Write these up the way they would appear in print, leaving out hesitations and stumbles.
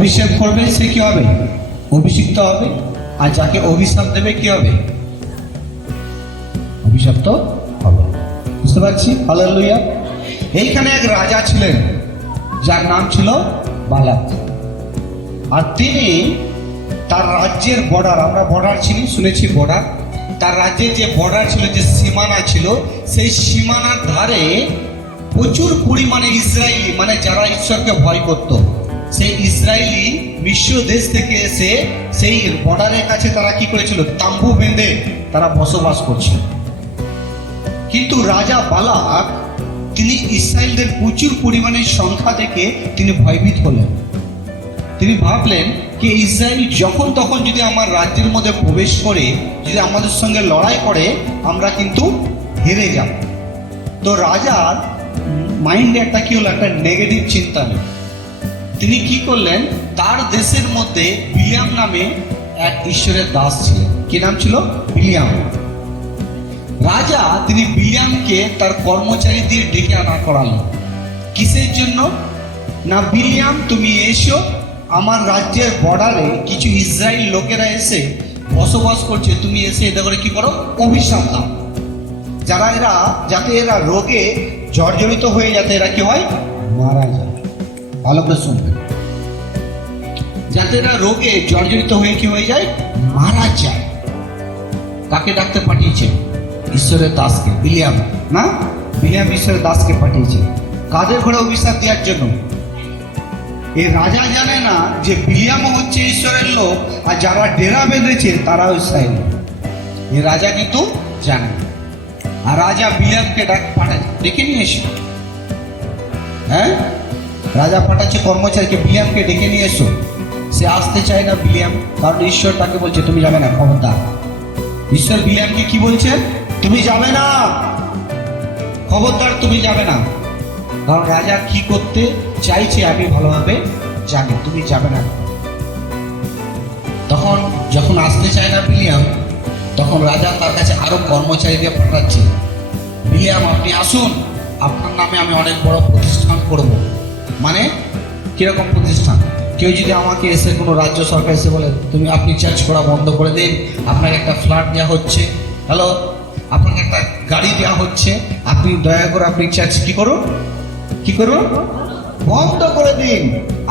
অভিষেক করবে সে কি হবে? অভিষিক্ত হবে। আর যাকে অভিশাপ দেবে কি হবে? অভিশপ্ত হবে। বুঝতে পারছি? হালেলুয়া। এইখানে এক রাজা ছিলেন যার নাম ছিল বালাক। আর তিনি তার রাজ্যের বর্ডার, আমরা বর্ডার চিনি, শুনেছি বর্ডার, তার রাজ্যের যে বর্ডার ছিল, যে সীমানা ছিল, সেই সীমানার ধারে প্রচুর পরিমাণে ইসরায়েলি, মানে যারা ঈশ্বরকে ভয় করত, সেই ইসরায়েলি মিশ্র দেশ থেকে এসে সেই বর্ডারের কাছে তারা কি করেছিল? তাম্বু বেঁধে তারা বসবাস করছিল। কিন্তু রাজা বালাক তিনি ইসরায়েলদের প্রচুর পরিমাণে সংখ্যা দেখে তিনি ভয়ভীত হলেন। তিনি ভাবলেন যে ইসরায়েল যখন তখন যদি আমার রাজ্যের মধ্যে প্রবেশ করে, যদি আমাদের সঙ্গে লড়াই করে, আমরা কিন্তু হেরে যাব। তো রাজার মাইন্ডে একটা কি হলো? একটা নেগেটিভ চিন্তা নেই। তিনি কি করলেন? তার দেশের মধ্যে বিলিয়াম নামে এক ঈশ্বরের দাস ছিলেন। কি নাম ছিল? বিলিয়াম। রাজা তিনি বিলিয়ামকে তার কর্মচারী দিয়ে ডেকে আনা করালেন। কিসের জন্য? না, বিলিয়াম তুমি এসো, আমার রাজ্যের বর্ডারে কিছু ইসরায়েল লোকেরা এসে বসবাস করছে, তুমি এসে এদের করে কি করো? অভিশাপ দাও, যাতে এরা রোগে জর্জরিত হয়ে, যাতে এরা কি হয়? মারা যায়। ভালো করে শুনবেন, যাতে এরা রোগে জর্জরিত হয়ে কি হয়ে যায়? মারা যায়। কাকে ডাকতে পাঠিয়েছে? ঈশ্বরের দাসকে। বিলিয়াম না, বিলিয়াম ঈশ্বরের দাসকে পাঠিয়েছে। কাদের ঘরে অভিশাপ দেওয়ার জন্য? এই রাজা জানে না যে বিলিয়াম হচ্ছে ঈশ্বরের লোক, আর যারা ডেরা বেঁধেছে তারাও ইসরায়েল। এই রাজা কিন্তু জানে না। আর রাজা বিলিয়ামকে ডেকে নিয়ে এসো। হ্যাঁ, রাজা পাঠাচ্ছে কর্মচারীকে, বিলিয়ামকে ডেকে নিয়ে এসো। সে আসতে চায় না বিলিয়াম, কারণ ঈশ্বর তাকে বলছে তুমি যাবে না, খবরদার। ঈশ্বর বিলিয়ামকে কি বলছে? তুমি যাবে না, খবরদার তুমি যাবে না। কারণ রাজা কি করতে চাইছে আমি ভালোভাবে জানি, তুমি যাবে না। তখন যখন আসতে চায় না বিলিয়াম, তখন রাজা তার কাছে আরো কর্মচারী দিয়ে পাঠাচ্ছে, বিলিয়াম আপনি আসুন, আপনার নামে আমি অনেক বড় প্রতিষ্ঠান করব। মানে কিরকম প্রতিষ্ঠান? কেউ যদি আমাকে এসে, কোনো রাজ্য সরকার এসে বলে আপনি চার্জ করা বন্ধ করে দিন, আপনাকে একটা ফ্ল্যাট দেওয়া হচ্ছে, হ্যালো, আপনাকে একটা গাড়ি দেওয়া হচ্ছে, আপনি দয়া করে আপনি চার্জ কি করুন বন্ধ করে দিন।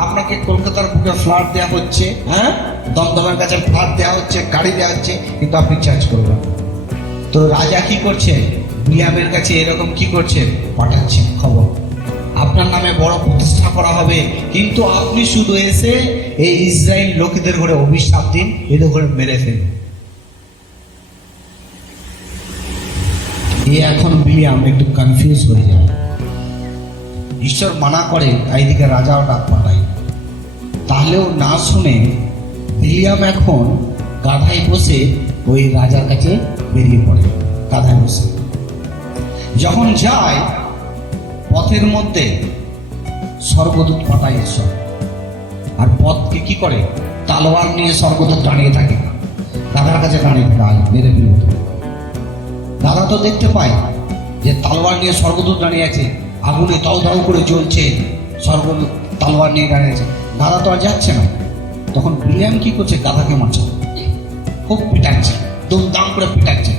আপনাকে কলকাতার বুকে ফ্ল্যাট দেওয়া হচ্ছে, হ্যাঁ, দমদমের কাছে ফ্ল্যাট দেওয়া হচ্ছে, গাড়ি দেওয়া হচ্ছে, কিন্তু আপনি চার্জ করবেন। তো রাজা কি করছে? বিলিয়ামের কাছে এরকম কি করছে? পাঠাচ্ছে খবর, আপনার নামে বড় প্রতিষ্ঠা করা হবে, কিন্তু আপনি শুধু এসে এই ইসরায়েল লোকেদের ঘরে অভিশাপ দিন, এদের ঘরে মেরে ফেলুন। এখন বিলিয়াম একটু কনফিউজ হয়ে যায়। ঈশ্বর মানা করে, এইদিকে রাজাও ডাক পাঠায়, তাহলেও না শুনে বিলিয়াম এখন গাধায় বসে ওই রাজার কাছে বেরিয়ে পড়ে। গাধায় বসে যখন যায়, পথের মধ্যে স্বর্গদূত পাঠায় ঈশ্বর। আর পথকে কি করে? তালোয়ার নিয়ে স্বর্গদূত দাঁড়িয়ে থাকে, গাধার কাছে দাঁড়িয়ে থাকে, মেরে ফেলবে। দাদা তো দেখতে পায় যে তালোয়ার নিয়ে স্বর্গদূত দাঁড়িয়ে আছে, আগুনে দাউ দাউ করে জ্বলছে, স্বর্গদূত তালোয়ার নিয়ে দাঁড়িয়ে আছে, দাদা তো আর যাচ্ছে না। তখন বিলিয়াম কি করছে? গাধাকে মারছে, খুব পিটাচ্ছে, দুমদাম করে পিটাচ্ছে।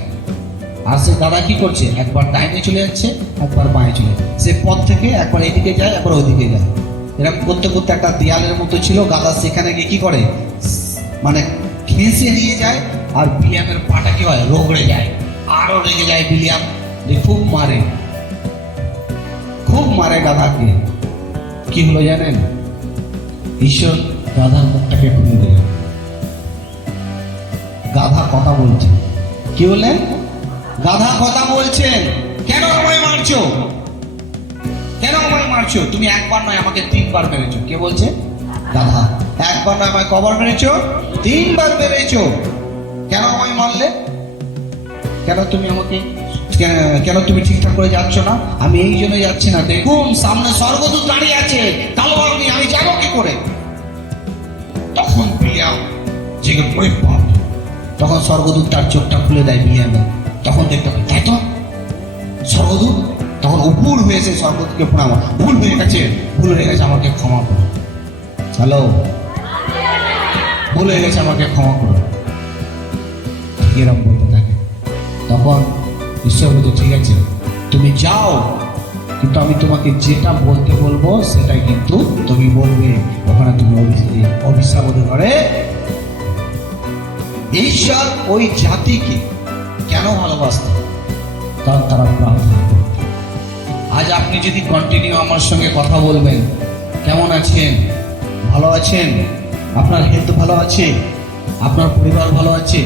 আর সে দাদা কি করছে? একবার ডাইনে চলে যাচ্ছে, একবার বাঁয়ে চলে যাচ্ছে। সে পথ থেকে একবার এদিকে যায়, একবার ওইদিকে যায়। এরকম করতে করতে একটা দেয়ালের মতো ছিল, গাদা সেখানে গিয়ে কি করে? মানে ঘেঁষে নিয়ে যায়। আর বিলিয়ামের পাটা কি হয়? রগড়ে যায়। আরো রেগে যায় বিলিয়াম, খুব মারে গাধাকে। কি হলো জানেন? ঈশ্বর গাধার মুখটাকে খুলে দিল। গাধা কথা বলছে। কি বললেন? গাধা কথা বলছেন, কেন আমায় মারছো? কেন আমায় মারছো? তুমি একবার নয় আমাকে 3 বার মেরেছো। কে বলছে? গাধা। একবার নয় আমায় কবার মেরেছো? 3 বার মেরেছো। কেন আমায় মারলে? কেন তুমি ঠিকঠাক করে যাচ্ছ না? আমি এই জন্য যাচ্ছি না, দেখুন সামনে স্বর্গদূত দাঁড়িয়ে আছে, তালোয়ার নিয়ে, আমি যাবো কি করে? তখন বিলিয়াম জেগে পড়ে পাপ। তখন স্বর্গদূত তার চোখটা খুলে দেয় বিলিয়ামের। তখন দেখতে পাই, তাই তো স্বর্গদূত। তখন উপুর হয়ে এসে স্বর্গদূতকে প্রণাম, ভুল হয়ে গেছে, আমাকে ক্ষমা করো। হ্যালো, ভুলে গেছে, আমাকে ক্ষমা করো, এরকম বলতে থাকে। তখন ঈশ্বর বলছে, ঠিক আছে তুমি যাও, কিন্তু আমি তোমাকে যেটা বলতে বলবো সেটাই কিন্তু তুমি বলবে। ওখানে তুমি অভিশাপ হতে পারে। ঈশ্বর ওই জাতিকে কেন ভালোবাসতেন? কারণ তারা প্রার্থনা করত। আজ আপনি যদি কন্টিনিউ আমার সঙ্গে কথা বলবেন, কেমন আছেন, ভালো আছেন, আপনার হেলথ ভালো আছে, আপনার পরিবার ভালো আছে,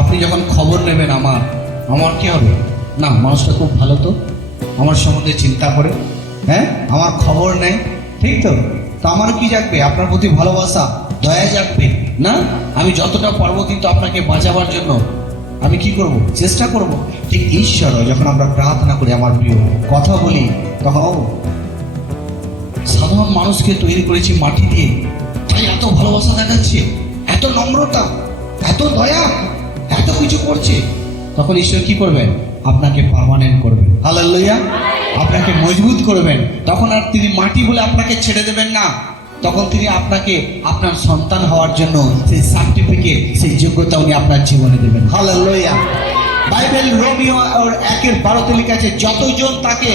আপনি যখন খবর নেবেন আমার কি হবে, না মানুষটা খুব ভালো, তো আমার সম্বন্ধে চিন্তা করে, হ্যাঁ আমার খবর নেই, ঠিক তো আমার কি জাগবে? আপনার প্রতি ভালোবাসা, দয়া জাগবে না? আমি যতটা পারবো কিন্তু আপনাকে বাঁচাবার জন্য আমি কি করব, চেষ্টা করব। ঠিক ঈশ্বরও যখন আমরা প্রার্থনা করি, আমার প্রিয় কথা বলি, তখন সাধারণ মানুষকে তৈরি করেছি মাটি দিয়ে, তাই এত ভালোবাসা দেখাচ্ছে, এত নম্রতা, এত দয়া, এত কিছু করছে। তখন ঈশ্বর কি করবেন? আপনাকে পার্মানেন্ট করবেন। হালেলুয়া, আপনাকে মজবুত করবেন। তখন আর তিনি মাটি বলে আপনাকে ছেড়ে দেবেন না, তখন তিনি আপনাকে আপনার সন্তান হওয়ার জন্য সেই সার্টিফিকেট, সেই যোগ্যতা উনি আপনার জীবনে দেবেন। হালেলুয়া। বাইবেল রোমিও 1:12 লেখা আছে, যতজন তাকে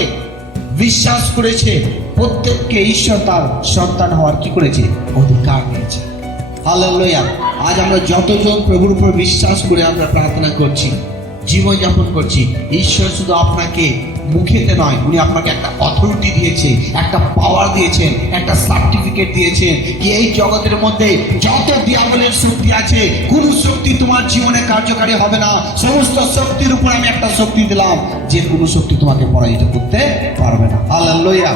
বিশ্বাস করেছে প্রত্যেককে ঈশ্বর তার সন্তান হওয়ার কি করেছে? অধিকার দিয়েছে। হালেলুয়া। আজ আমরা যতজন প্রভুর উপর বিশ্বাস করে আমরা প্রার্থনা করছি, জীবনযাপন করছি, ঈশ্বর শুধু আপনাকে মুখেতে নয়, উনি আপনাকে একটা অথরিটি দিয়েছে, একটা পাওয়ার দিয়েছেন, একটা সার্টিফিকেট দিয়েছেন কি এই জগতের মধ্যে যত দিয়াবলের শক্তি আছে, কোন শক্তি তোমার জীবনে কার্যকারী হবে না। সমস্ত শক্তির উপর আমি একটা শক্তি দিলাম, যে কোনো শক্তি তোমাকে পরাজিত করতে পারবে না। হালেলুয়া।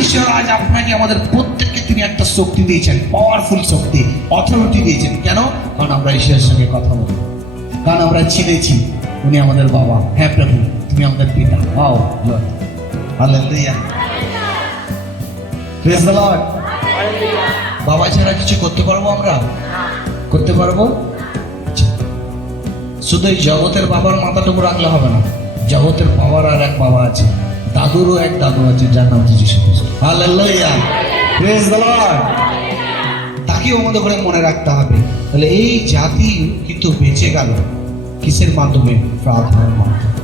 ঈশ্বর আজ আপনাকে, আমাদের প্রত্যেককে তিনি একটা শক্তি দিয়েছেন, পাওয়ারফুল শক্তি, অথরিটি দিয়েছেন। কেন? কারণ আমরা ঈশ্বরের সঙ্গে কথা বলি, কারণ আমরা চিনেছি উনি আমাদের বাবা। হ্যাঁ প্রভু, তুমি আমাদের পিতা। Wow, Lord, hallelujah, praise the Lord. বাবা ছাড়া কিছু করতে পারবো আমরা? করতে পারবো? শুধু এই জগতের বাবার মাথাটুকু রাখলে হবে না। জগতের বাবার আর এক বাবা আছে, দাদুরও এক দাদু আছে, যার নাম যিশু খ্রিস্ট। Hallelujah, praise the Lord. তাকেও আমাদের করে মনে রাখতে হবে। তাহলে এই জাতি কিন্তু বেঁচে গেল কিসের মাধ্যমে? প্রার্থনার মাধ্যমে।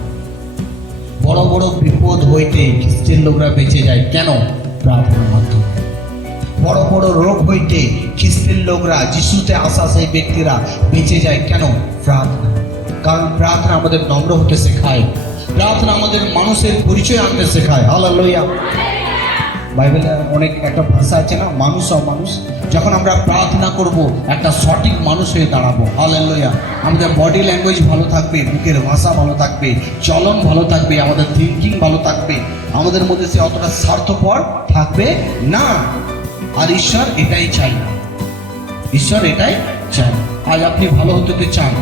বড় বড় বিপদ হইতে খ্রিস্টের লোকরা বেঁচে যায় কেন? প্রার্থনার মাধ্যমে। বড় বড় রোগ হইতে খ্রিস্টের লোকরা, যিশুতে আসা সেই ব্যক্তিরা বেঁচে যায় কেন? প্রার্থনা। কারণ প্রার্থনা আমাদের নম্র হতে শেখায়, প্রার্থনা আমাদের মানুষের পরিচয় আনতে শেখায়। হালেলুয়া। বাইবেলে অনেক একটা ভাষা আছে না, মানুষ ও মানুষ। যখন আমরা প্রার্থনা করব, একটা সঠিক মানুষ হয়ে দাঁড়াবো। হালেলুয়া। আমাদের বডি ল্যাঙ্গুয়েজ ভালো থাকবে, মুখের ভাষা ভালো থাকবে, চলন ভালো থাকবে, আমাদের থিঙ্কিং ভালো থাকবে, আমাদের মধ্যে সে অতটা স্বার্থপর থাকবে না। আর ঈশ্বর এটাই চাই না, ঈশ্বর এটাই চাই। আজ আপনি ভালো হতে চান,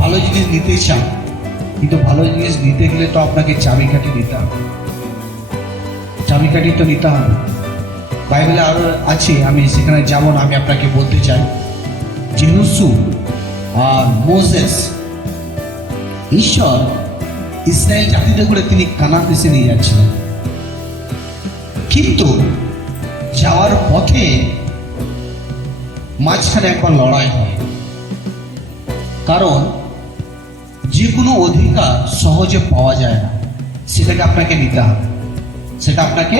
ভালো জিনিস নিতে চান, কিন্তু ভালো জিনিস নিতে গেলে তো আপনাকে চাবিকাঠি নিতে হবে, চাবিকাঠি তো নিতে হবে। বাইবেলে আরো আছে, আমি সেখানে যাব না, আমি আপনাকে বলতে চাই, যেহুসু আর মোজেস, ঈশ্বর ইসরায়েল জাতিতে করে তিনি কানান দেশে নিয়ে যাচ্ছিলেন, কিন্তু যাওয়ার পথে মাঝখানে একবার লড়াই হয়। কারণ যে কোনো অধিকার সহজে পাওয়া যায় না, সেটাকে আপনাকে নিতে হবে, সেটা আপনাকে।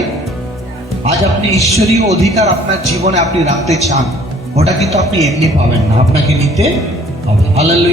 আজ আপনি ঈশ্বরীয় অধিকার আপনার জীবনে আপনি রাখতে চান, ওটা কিন্তু আপনি এমনি পাবেন না, আপনাকে নিতে হবে। হালেলুয়া।